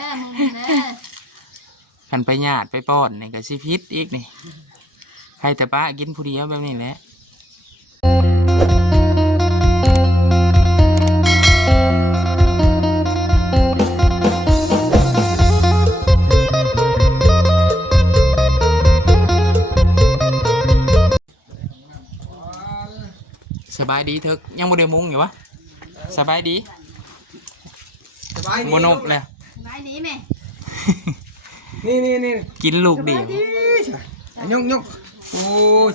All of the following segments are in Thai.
ด้อมุมเด้อคันไปญาติไปป้อนนี่ก็สิพิษอีกนี่ใครแต่ป้ากินผู้เดียวแบบนี้แหละสบายดีเถอะยังบ่ได้มุงอยู่วะสบายดี สบายดีบ่นบเลย สบายดีไหมนี่นี่นี่กินลูกเดียวอะยกยกโอ้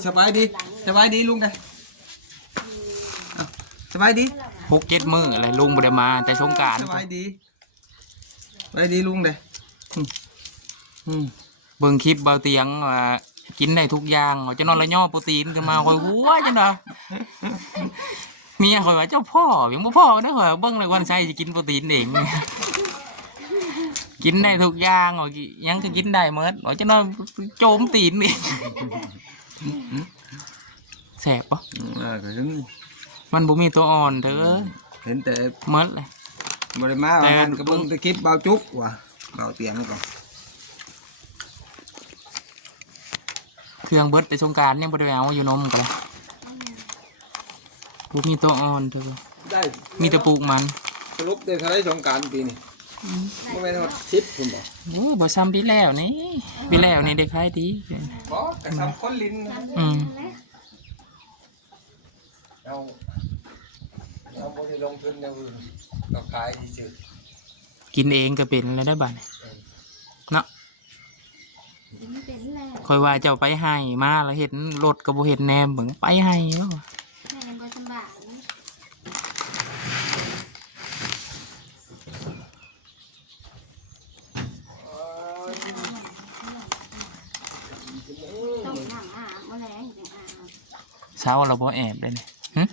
สบายดีสบายดีลุงไงเอาสบายดีหกเจ็ดมืออะไรลุงบ่ได้มา แต่สงกรารสบายดีสบายดีลุงเด้เบิ่งคลิปเบาเตียงว่ากินได้ทุกอย่างว่าจะนอนละย่อโปรตีนขึ้นมาคอยหัวจังเนาะเมียคอยว่าเจ้าพ่อยังบ่พ่อเด้อข่อยว่าเบิ่งเลยวันใช้จะกินโปรตีนเอง กินได้ทุกอย่างว่ากิยังก็กินได้เมิดว่าจะนอนโจมตีนนี่แสบปะอืมเออก็ถึงมันบ่มีตัวอ่อนเด้อเห็นแต่เมิดเลยบริมาแต่ว่าหันกระเบื้องตะคลิปเบาจุกว่ะเบาเตียงก่อนเครื่องเบิดแต่สงกรารยังบ่ได้เอาอยู่นมกันเลยบ่มีตัวอ่อนเด้อได้มีแต่ปลูกมันสรุปเด็กเขาได้สงกรารปีนี้ ไม่เป็นว่าชิปคุณบอกโอ้บ่ซ้ำปีแล้วนี่ปีแล้วนี่ได้ขายดีบอกแต่ทำคนลิ้นนะอืมเอาเอาบริลงทุนในอื่นก็ขายเฉยกินเองก็เป็นแล้วได้บัดนี้เนาะไม่เป็นแล้วคอยว่าเจ้าไปให้มาแล้วเห็นรถก็บ่เห็นแนมเบิ่งไปให้เนาะแม่ยังก็สบาย ต้มน้ำอาบแมลงอย่างอาบ เช้าเราบ่แอบเลยนี่หึ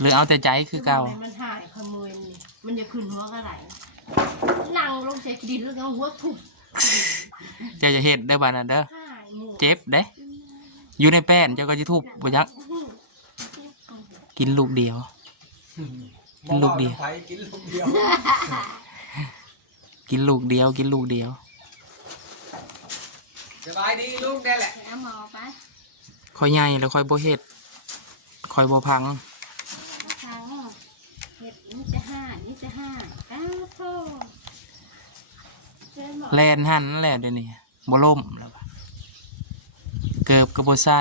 หรือเอาแต่ใจคือเก่ามันหายขโมยนี่มันจะขึ้นหัวกระไรนั่งลงเช็คดินแล้วก็หัวทุบเจ้าจะเฮ็ดได้บัดนั้นเด้อ หายหมูเจ็บเด้ อยู่ในแป้นเจ้าก็สิทุบบ่ยักกินลูกเดียว กินลูกเดียวไผกินลูกเดียว กินลูกเดียว กินลูกเดียว สบายดีลูกได้แหละ ไปเอาหมอไป คอยใหญ่แล้วคอยบ่เฮ็ดคอยบ่พังทางเห็ดนี่จะห้านี่จะห้าอ้าวโธ่เจอหมอแลนหันแหละเดี๋ยวนี้บ่ล่มแล้วว่ะเกิบก็บ่ใส่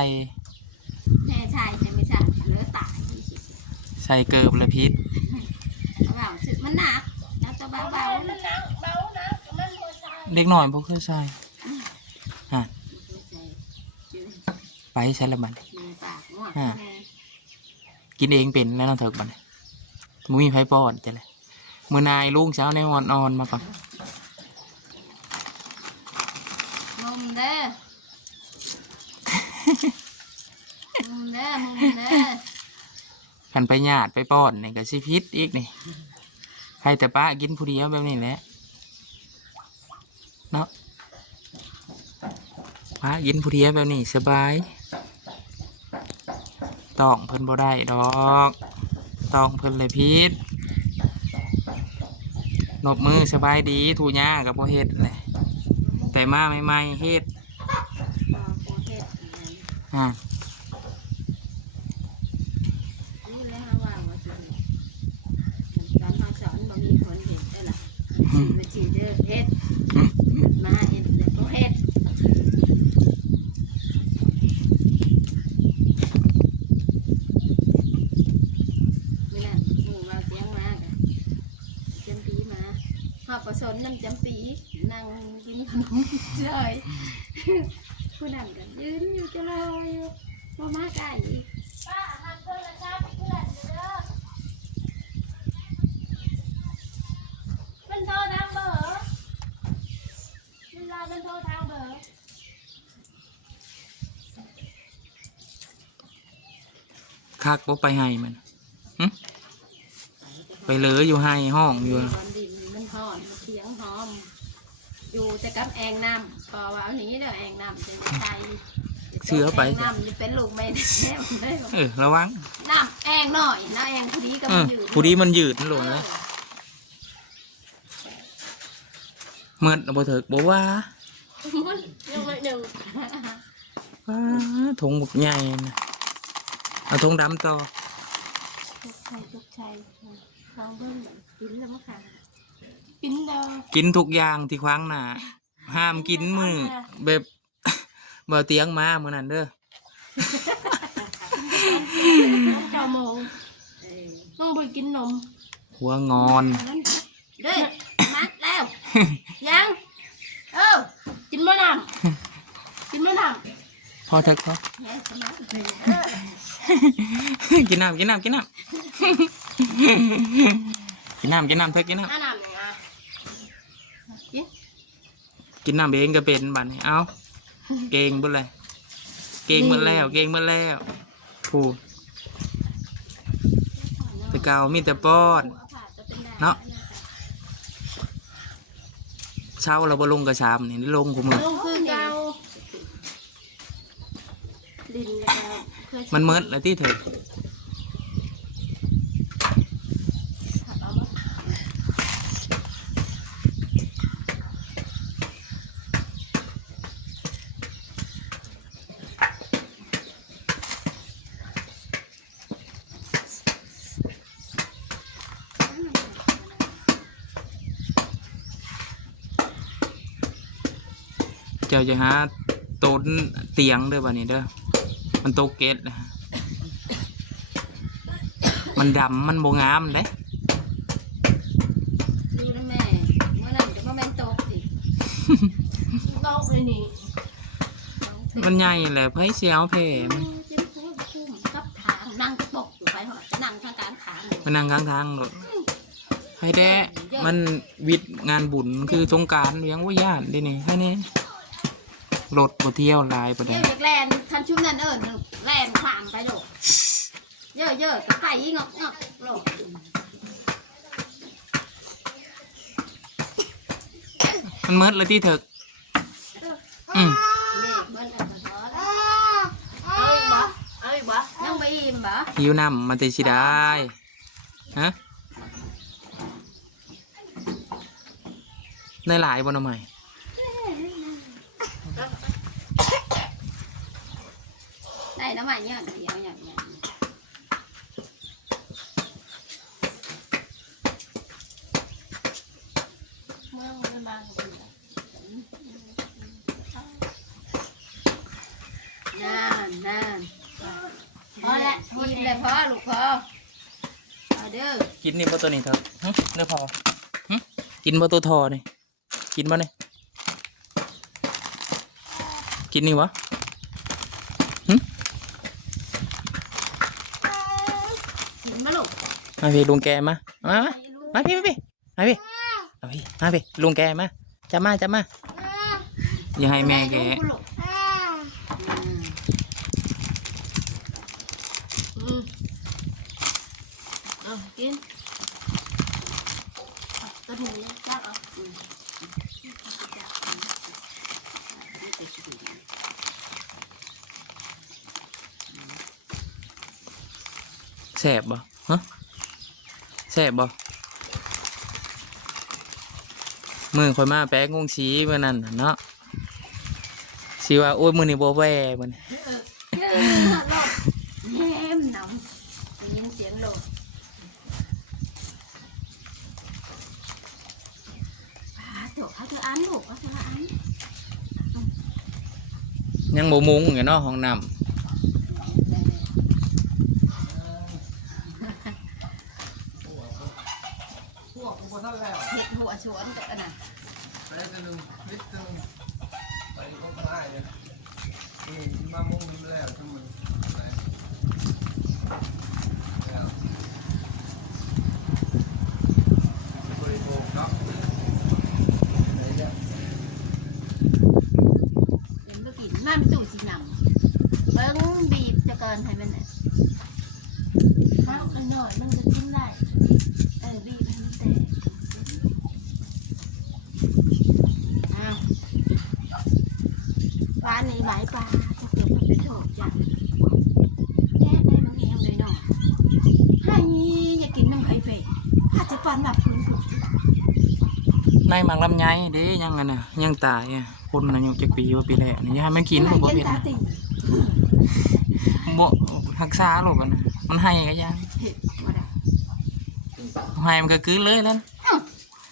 แม่ชายจะไม่ใช่เหลือตายที่สิใส่เกิบแล้วพิษเอาเบาสึกมันหนักแล้วจะเบาเบาๆนะเด็กน้อยบ่เคยใส่ฮะ ไปใส่ละบัดมือปากงวดอ่าแม่กินเองเป็นแล้วน้องเถิกบัดนี้บ่มีไผป้อนจ้ะเลยมื้อนายลุงเช้าในอ่อนๆมาก่อนมุมเด้อมุมเด้อมุมเด้อคันไปญาติไปป้อนนี่ก็สิพิษอีกนี่ใครแต่ป้ากินผู้เดียวแบบนี้แหละเนาะป้ากินผู้เดียวแบบนี้สบาย ต้องเพิ่นบ่ได้ดอกต้องเพิ่นเลยพิษนบมือสบายดีถูหญ้ากับพ่เฮ็ดเลยแต่มาใหม่ๆเฮ็ดรอโคเฮ็ดอ่านี่แหละฮะว่าว่าสิตอนเราสอนบ่มีคนเห็นได้ล่ะสิมาจีเด้อเฮ็ดมาเฮ็ดเลยโคเฮ็ดมื้อนั้นหมู่เราเสียงมากจำปีมาเฮาก็สนน้ำจำปีนั่งกินขนมเฉยผู้นั้นก็ยืนอยู่จะลอยอยู่บ่มาใกล้อีก มันโทรทางเบอร์ เวลามันโทรทางเบอร์คักบ่ไปให้มันหึไปเหลืออยู่ให้ห้องอยู่ตอนดินมันหอมมันเสียงหอม อยู่แต่กับแองน้ำพอว่าเอาหนีเด้อแองน้ำจะใจเชื้อไปแองน้ำนี่เป็นลูกแม่แท้เลยเออระวังน้ำแองหน่อยน้ำแองผู้นี้ก็เอมัอนยืดผู้ดีมันยืดมันหลงเอแล้วอ เมื่อบ่เถิกบ่ว่ามันยังไม่หนึ่งว้าทงบักใหญ่นะเอาทงดำต่อทุกชัยทุกชัยลองเบิ่งหน่อยกินแล้วมั้งค่ะกินเด้อกินทุกอย่างที่ขวางหน้าห้ามกินมือแบบบ่เตียงมามื้อนั้นเด้อเก้าโมงเออต้องไปกินนมหัวงอนนั่นเด้อมัดแล้ว ยังเออกินมะนาวกินมะนาวพอเถอะพอแม่สมัครเลยกินน้ำกินน้ำกินน้ำกินน้ำกินน้ำเถอะกินน้มะนาวเนี่ยอะำกินน้ำเองก็เป็นบัดนี้เอาเก่งเบิดเลยเก่งหมดแล้ว เก่งหมดแล้วผู้แต่เก่ามีแต่ป้อน เนาะ เช้าเราบ่ลงกระชามนี่ได้ลงคุมือลงคือเกาลินแล้วเคยมันเมิดแล้วที่เถอะ จ้าจะหาโต้นเตียงเด้อบัดนี้เด้อมันโตเกตนะมันดำมันโบงามเด้ดูนะแม่เมื่อนั้นจะมาแม่นโตกสิโตไปนี่มันใหญ่แหละไผเสียวแผ่มันจิ้มคุ้มคุ้มกับถางนั่งตกอยู่ไปเหรอจะนั่งทางการถางอยู่มันนั่งข้างทางรถให้แด้มันวิทย์งานบุญคือสงกรารยังว่าญาติเด้นี่ให้แน่ รถบ่เที่ยวหลายบ่เดี๋ได้ยวเด็กแลนทันชุ่มนั่นเอิญแลนขวางไปโดดเยอะเยอะๆกับไก่งอกงอกโลดมันเมิดแล้วที่เถอะอืมนี่เบิ้ลอันมาทอดเอาอีกบ่เอาอีกบ่ยังไปอิ่มบ่หิวน้ำมันจะสิได้ฮะได้หลายบ่หน่อใหม่ ได้น้ำมันเนี่ยเดียวอย่างเงี้ยเมื่อมันมาของนั่นนั่นพอแล้วกินเลยพ่อลูกพอเอาเด้อกินนี่บ่ตัวนี้เถอะหึเด้อพอหึกินบ่ตัวทอนี่กินบ่เนี่ยกินนี่วะ กินมาลูก มาพี่ลุงแกมา มามามาพี่มาพี่มาพี่มาพี่มาพี่ลุงแกมาจับมาจับมาอย่าให้แม่แกลูกอืมอืมเอากินเอาตัวหนูเสียจักเอาแสบบ่ฮะ แสบบ่มือคอยมาแป๊กงงชี้เมื่อนั้นน่ะเนาะชีว่าโอ้ยมือนี่บ่แว่มันเออโลดแย้มหนำได้ยินเสียงโลดพาเถอะพาเธออันลูกพาเธออันยังบ่มุงอยู่เนาะห้องน้พวกกูบ่ ท่าแล้วเห็ดหัวชวนกันนะไปตัวหนึงนิดตัวหนึงไปก็ได้เลยนี่มามุ่งนี่แล้วทั้งหมดไปแล้วบริโภคเนาะไหนเนี่ย เดี๋ยวมันกินมันตู่สีหนำเบิ้งบีบจะเกินให้มันน่ะ มากหน่อยมันจะกินได้ เออบีบให้มันแตกอ้าวร้านนี้หลายปลาถ้าเกิดมันไปโถกอย่างแค่ได้บางทีทำเลยหน่อย นายหมากลำไยเด้ยังไงน่ะยังตายอะคนอายุจักปีว่าปีแรกนี่อย่าให้มันกินผมบ่เย็เป็นตานะติ่งบ่รักษาโรคมันน่ะมันให้ก็ยังเผ็ดมาได้ให้มันก็กลืนเลยนั่นอ้าว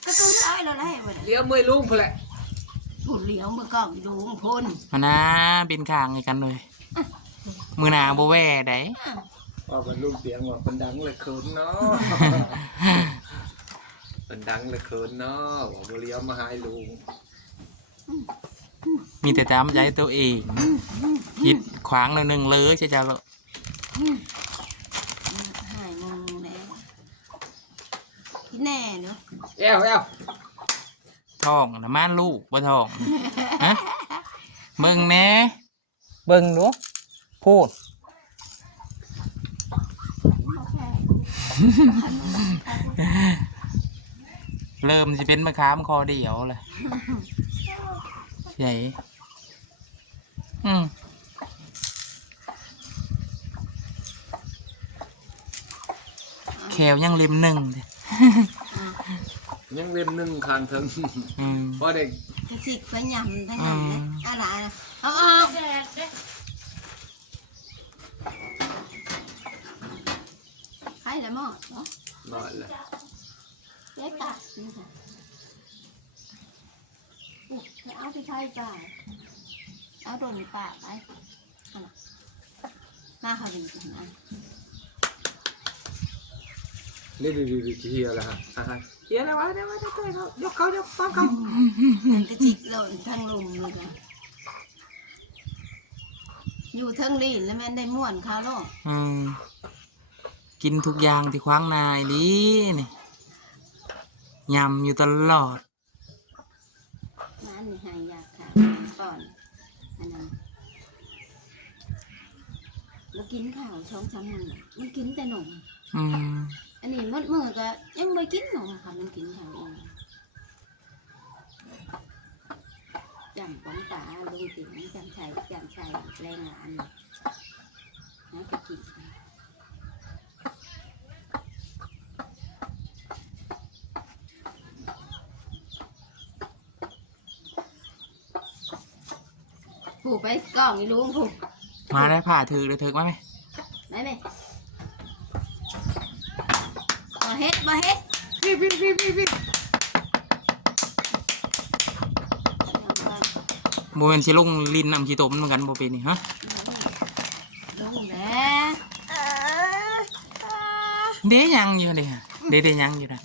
กระตุ้นได้แล้วแหละมาได้เลี้ยวมือลุงพอแหละพูดเหลียวมือก่อนดูพ่นมานะเป็นข้างให้กันเลยมือหนาบ่แว่ได้อ้าวว่ามันลุงเสียงว่าคนดังเหลยเขินเนาะ คนดังเหลยเขินเนาะว่าบ่เลี้ยวมาหายลุงมีแต่ตามใจตัวเองคิดขวางหน่อยหนึงเลยใช่จ้าลูกหายงงแล้วกินแน่เนาะแอวแอวท้องนะม่านลูกบ่ท้องฮะเบิ่งแหน่เบิ่งดูพูดเริ่มจะเป็นมะขามคอเดียวเลยใหญ่อืมแขวยังเล็มหนึ่งดิยังเล่มหนึ่งคางถึงอืมพอเด็กกระสิกไปยำทั้งนั้นเลยอืมอะไรนะเอาออกแดดเด้ใครละหม้อเนาะหน่อยเลย เจ๊ตัดนี่ค่ะอุ๊ยเอาที่ใครป่าเอาตัวนี้ป่าไปเอาล่ะมาค่ะเป็นจังนะนี่ดูดูดูเฮียแล้วฮะอะฮะเฮียแล้ววะเดี๋ยววะเดี๋ยวเขายกเขายกป้องเขามันกระจิกหล่นทั้งลมเลยค่ะอยู่ทั้งลีนแล้วแม่นได้ม่วนเขาหรอกอืมกินทุกอย่างที่ขวางนายลีนี่ ยำอยู่ตลอด น้านี่หายยากค่ะก่อนอันนั้นแล้วกินข้าวช่องช้ำมันน่ะมันกินแต่หนม อืมอันนี้มดมือก็ยังไม่กินหนมค่ะมันกินข้าวเองจำป้องตาลุงติ๋มจำชัยจำชัยแรงงานนะก็กินผู กไปกล่องนี่ลุงผูกมาได้ผ่าถือเลยถือมาไหมได้ไหมมาเฮ็ดมาเฮ็ดพี่พี่พี่พี่พี่โมเมนชิลงลินนำชีตมเหมือนกันโบเป็นนี่ฮะลุงแหละเดยังอยู่เดฮะเดเดยังอยู่นะ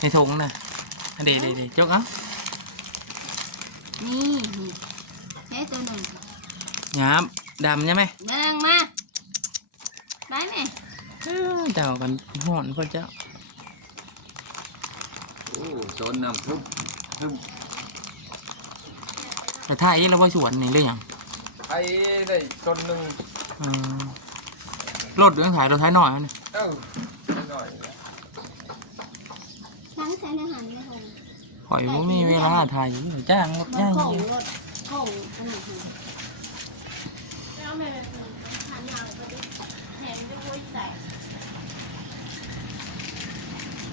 ในถุงนะเดเดเดจกเอ้านี่นี่เฮ็ดตัวหนึ่ง หยาบดำใช่ไหมมานั่งมาได้ไหมเอ้อเจ้ากันห่อนพ่อเจ้า โอ้โจนนำทุบทุบแต่ถ้าไอ้เราไปสวนนี่เรื่องหยังไอ้ได้จนหนึ่งเออรถเรื่องถ่ายรถท้ายหน่อยนะเอ้าหน่อยทั้งใช้ในหันไม่คงข่อยว่ามีเวลาถ่ายจ้างรถมันจ้างโค้งเงี้ยรถโค้งขนาดนี้ แล้วแม่แบบนี้หันหลังไปดิแหงจะโวยแตก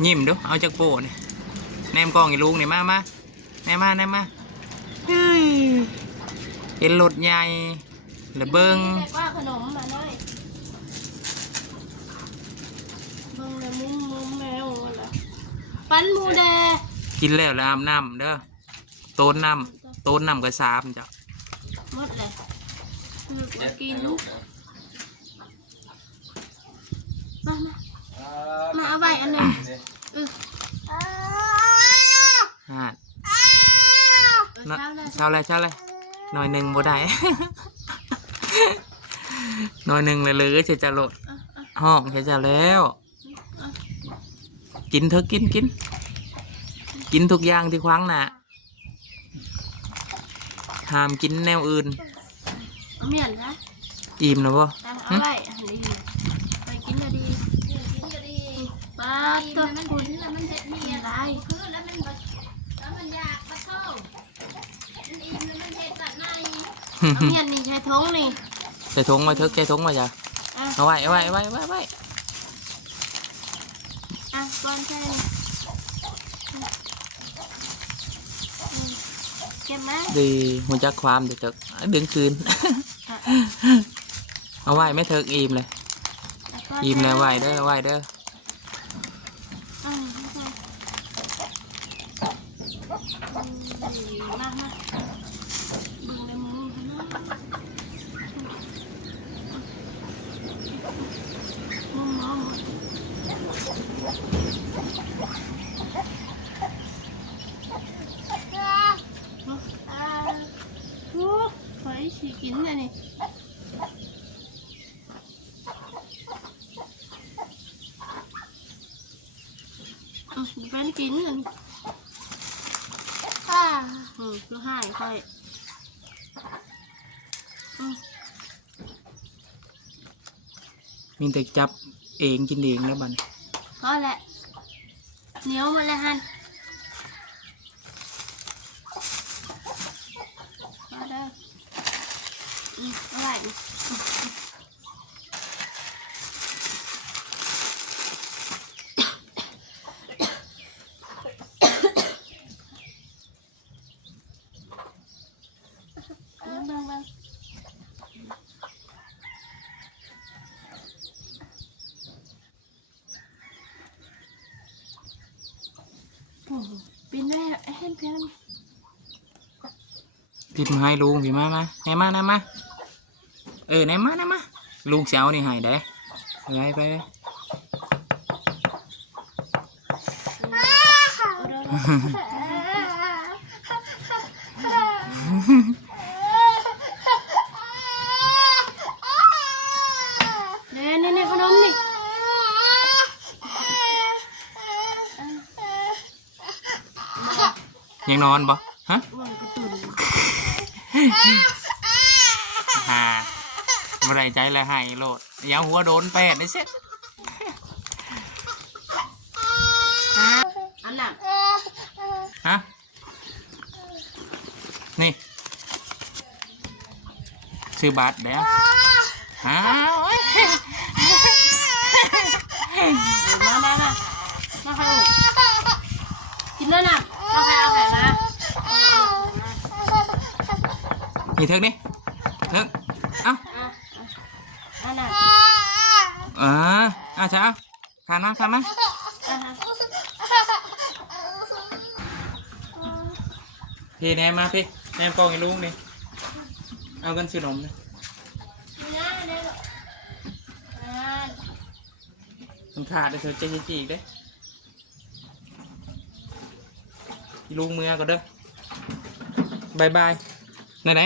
ยิ้มดูเอาจากโปนี่แนมกล้องอีลุงนี่มามาแนมมาแนมมาเฮ้ยเห็นรถใหญ่หรือเบิ้งเรียกว่าขนมมาหน่อยเบิ่งเลยมุมมุมแมวละปั้นหมูแดงกินแล้วแล้วอาบน้ำเด้อโต้นน้ำโต้นน้ำก็สามจ้ะหมดเลยนึกว่ากินมามา มาเอาไว้อันหนึ่งอึฮาดเออเนาะเช้าแล้วเช้าเลยเช้าเลยหน่อยหนึ่งบ่ได้ หน่อยหนึ่งเลยเลยเฉยจะโหลดห้องเฉยจะแล้ว กินเถอะกินกิน กินทุกอย่างที่ขวางหน้าห้ามกินแนวอื่นเอาเมียนนะ อิ่มนะบ่ตามเอาไว้อันนี้ไปกินก็ดี กินก็ดี ปลา ตัวมันขุนแล้วมันเจ็ดนี่อะไรคือแล้วมันแบบแล้วมันอยากปะโต้มันอิ่มแล้วมันเผ็ดแบบในเอาเมียนนี่ใช้ท้องนี่ใส่ถุงไว้เถอะแกถุงไว้จ้ะอะเอาไว้เอาไว้เอาไว้เอาไว้เอาไว้อะก่อนใช่เก็บมาดีหัวจักความเดี๋ยวจะดึงคืน เอาไว้ไม่เถิกอิ่มเลยแล้วก็อิ่มเลยไหวเด้อไหวเด้ออืม มามาเบิ่งในมือกันนะมุมมองโอ้ไฟสีกินอันนี้อืมแฟนกินอันนี้อืมลูกหายค่อยอืม มีแต่จับเองกินเองแล้วบัดนพอแหละเหนียวหมดแล้วฮันมาเด้ออืมอาไว้อืมเบิ่งเบิ่งเบิ่งโอ้โหปีนได้เห็นเพียง พี่มาให้ลุงพี่มามาไหนมาไหนมาเออไหนมาไหนมาลุงเสียวนี่ให้ได้ไปไปเลยเนี่ยเนี่ยเนี่ยขนมนี่ยังนอนบ่ฮะมันกระตุน ฮ่าบ่ได้ใจแล้วให้โลดอย่าหัวโดนแปดได้เซ็ตฮะอันน่ะฮะ นี่ ซื้อบัตรเดี๋ยวฮะโอ้ยมามามามาให้ลูกกินแล้วน่ะเอาใครเอาไข่มาเอาไข่มา นี่เถิกนี่เถิกเอ้าอะอันน่ะเออเอาจ้าเอาทานมาทานมาอะฮะพี่แนมมาพี่แนมกองให้ลุงนี่เอากันซื้อนมนี่นี่นะเนี่ยอ่ามันขาดเดี๋ยวเธอจะจีกเด้ลุงเมือก็เด้อบายบายไหนไหน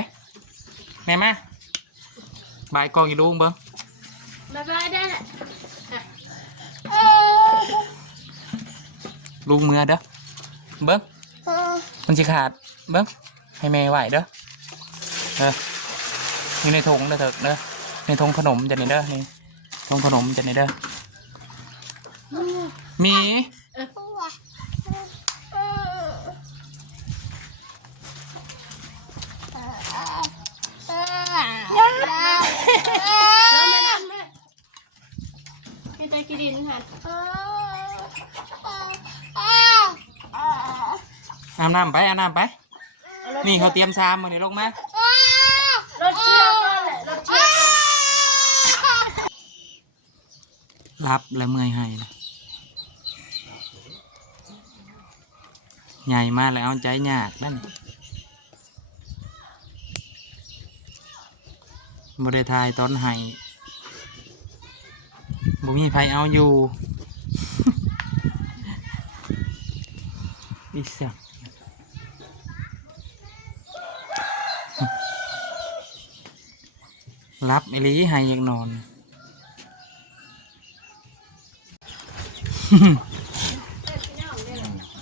ไหนมาบายกองอีลุงเบิ้งบ๊ายบายได้แหละอะลุงเมือเด้อเบิ้งมันจะขาดเบิ้งให้แม่ไหวเด้อเออนี่ในถุงเด้อเถิกเด้อในถุงขนมจะนี่เด้อนี่ถุงขนมจะนี่เด้อมี แล้วแม่นั่นแม่ให้ใจกินดินค่ะอาบน้ำไปอาบน้ำไป นี่เขาเตรียมชามมาเนี่ลงมารถเชือกก็แหละรถเชือกรับแล้วเมื่อยให้นะใหญ่มากแล้วใจยากนั่น บริทายตอนให้บุมีไผเอาอยู่ อีเสียงรับไอหลีให้ยังนอน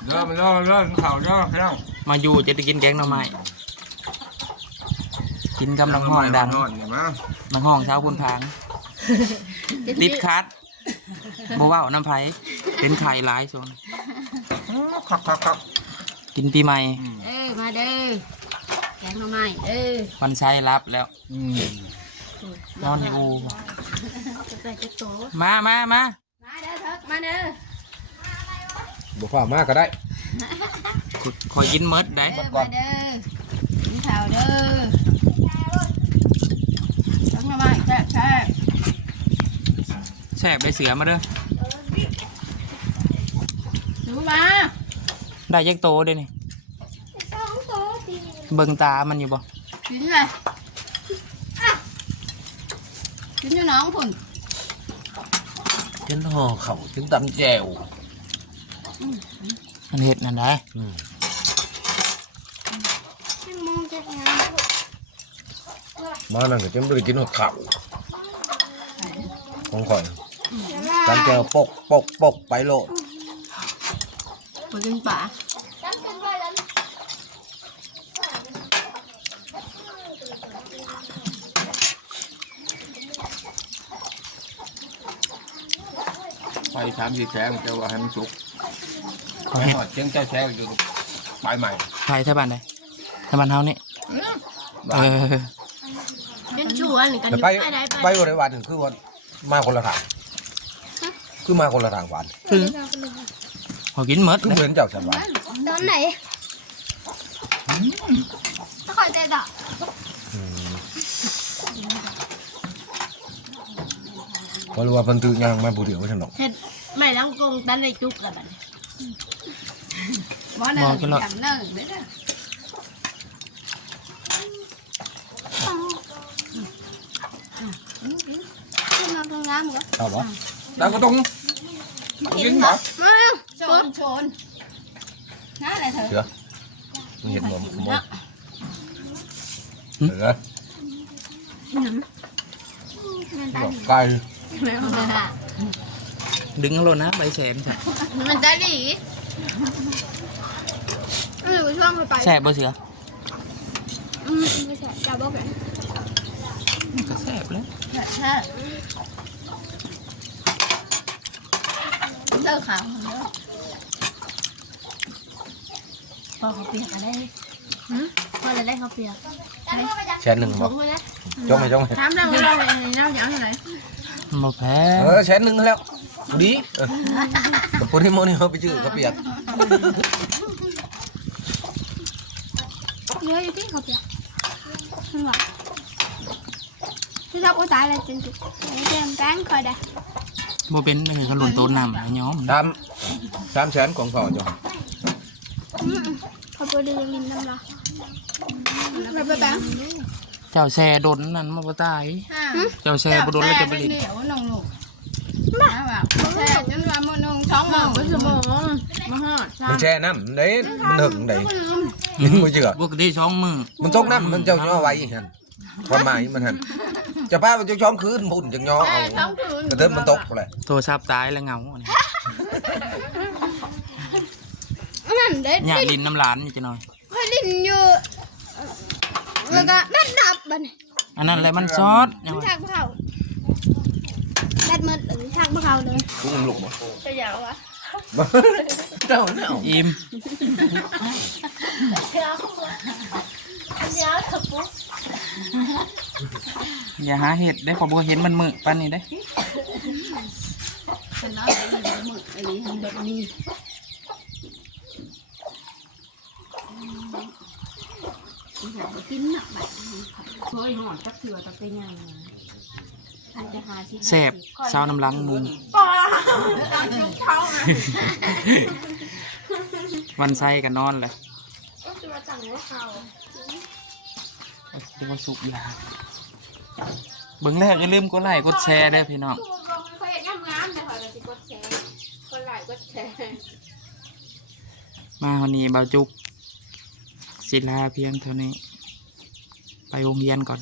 เริ่มเริ่มเริ่มข่าวเริ่มแล้วมาอยู่จะได้กินแกงหน่อไม้ กินกำลังห้องดังนอนเนี่ยมั้งนังห้องเช้าคุณพาง ติดคัดบ่เว่าน้ำไผ่เป็นไข่หลายโซนครับครับครับกินปีใหม่ เออมาเด้อแกงมาใหม่เออวันชัยรับแล้วอืมนอนอยู่จะใส่จะโตมามามามาเด้อเถอะมาเด้อบอกว่ามากก็ได้ขอกินเมดได้เออมาเด้อข้าวเด้อทั้งมาใหม่แซ่บแซ่บแซ่บได้เสือมาเด้อถือมาได้ยักโตเด้อนี่สองตัวสี่เบิ่งตามันอยู่บ่กินเลยกินอยู่น้องพุ่นกินห่อเข่ากินตำแจวมันเห็ดนั่นได้ให้มองจะงานบ้านนั่นก็จะไม่ได้กินห่อเข่า ของข่อยเดี๋ยวลาตำแจวปกปกปกไปโลดไปกินป่าตั้งกันไว้แล้วไปสามสี่แฉงจะว่าให้มันสุกเขาเห็ดเจ้าเจ้าแฉงอยู่ปลายใหม่ไทยไทยบ้านใดไทยบ้านเฮานี่เออเป็นชวนกันแต่อยู่ไปไปไหนไปไปวันไหนวันหนึ่งคือวัน มาคนละทางคือมาคนละทางวันถึงเขากินหมดคือเลยเหมือนเจ้าสันวันตอนไหนถ้าคอยใจต่อเพราะว่าเพันธุ์ยางมาผู้เดียวไม่ใช่หรอกเห็ดไม่ล้างกงตันในจุกแล้วบัดนี้บ่เนิ่งอย่างเนิ่งเด้อ กินน้ำตรงน้ำก็เอาบ่แล้วก็ต้องกินบ่มาเร็วชนชนน่าอะไรเถอะเสือมันเห็นบ่บ่เสือบอกไก่ดึงเอาโลนะใบแสนค่ะมันจะดีเออช่วงไปไปแซ่บบ่เสืออืมไม่ใช่จะบอกกันก็ แซ่บแล้วใช่เลิกขาวเลิกพอเขาเปียกอะไรพอจะได้เขาเปียกแชนหนึ่งผบ่มเลยนะจ้องไหมจ้องไหมถามเราเราเราอยากเท่าไหร่บ่แพ้เออแชนหนึ่งแล้วดีเออแต่พวกนี้โมนี่เขาไปชื่อเขาเปียกเยอะอยู่ที่เขาเปียกมันหวาน ที่เราก็ตายเลยจริงๆเตรียมแป้งคอยได้บ่เป็นนี่เขาหล่นโตน้ำให้ย้อมสามสามแสนของพ่อจ้ะเขาไปดูลินน้ำละเราไปแป้งเจ้าแซ่ดนนั่นมาบ่ตายเจ้าแซ่บ่โดนแล้วจะบ่เหลินนียวน้องลูกมาแบบแช่จนว่ามือนึงท้องมือเป็นชั่วโมงมาฮอดมันแช่น้ำเด้มันหึงเด้ลิ้นไม่เชื่อปกติสองมือมันตกน้ำมันเจ้าย่อไว้หัน ความหมายมันหันจะป้ามันจะช้อมคืนพุ่นจังย่อแช่เอาท้องคืนกระเทิบมันตกเลยโทรศัพท์ตายแล้วเหงาอันนี้นั่นเด็ดอยากลินน้ำหลานอยู่จะหน่อยคอยลินอยู่แล้วก็แบดดับบันอันนั้นแหละมันซอสยังมันไงชักเขาแบดมืดหรือชักเขาเลยกุ้งลูกบ่จะยาววะเจ้าเน่าอิ่มยาวเดี๋ยวถับปุ๊บ อย่าหาเห็ดได้ขอบัวเห็นมันมือปันนี่ได้เป็นน้อยเลยมือไอ้นี่แบบนี้กินหนักแบบเคยหอนตะเกือตะเป็นยังแสบเช้าน้ำลังมุงวันไส้กันนอนเลย ก็จะมาสั่งว่า เขาเรียกว่าสุกยาเบื้องแรกก็ลืมกดไลค์กดแชร์ได้พี่น้องคือบอกเขาอยากงามงามแต่ขอจะสิกดแชร์กดไลค์กดแชร์มาวันนี้เบาจุกศิลาเพียงเท่านี้ ไปวงเรียนก่อน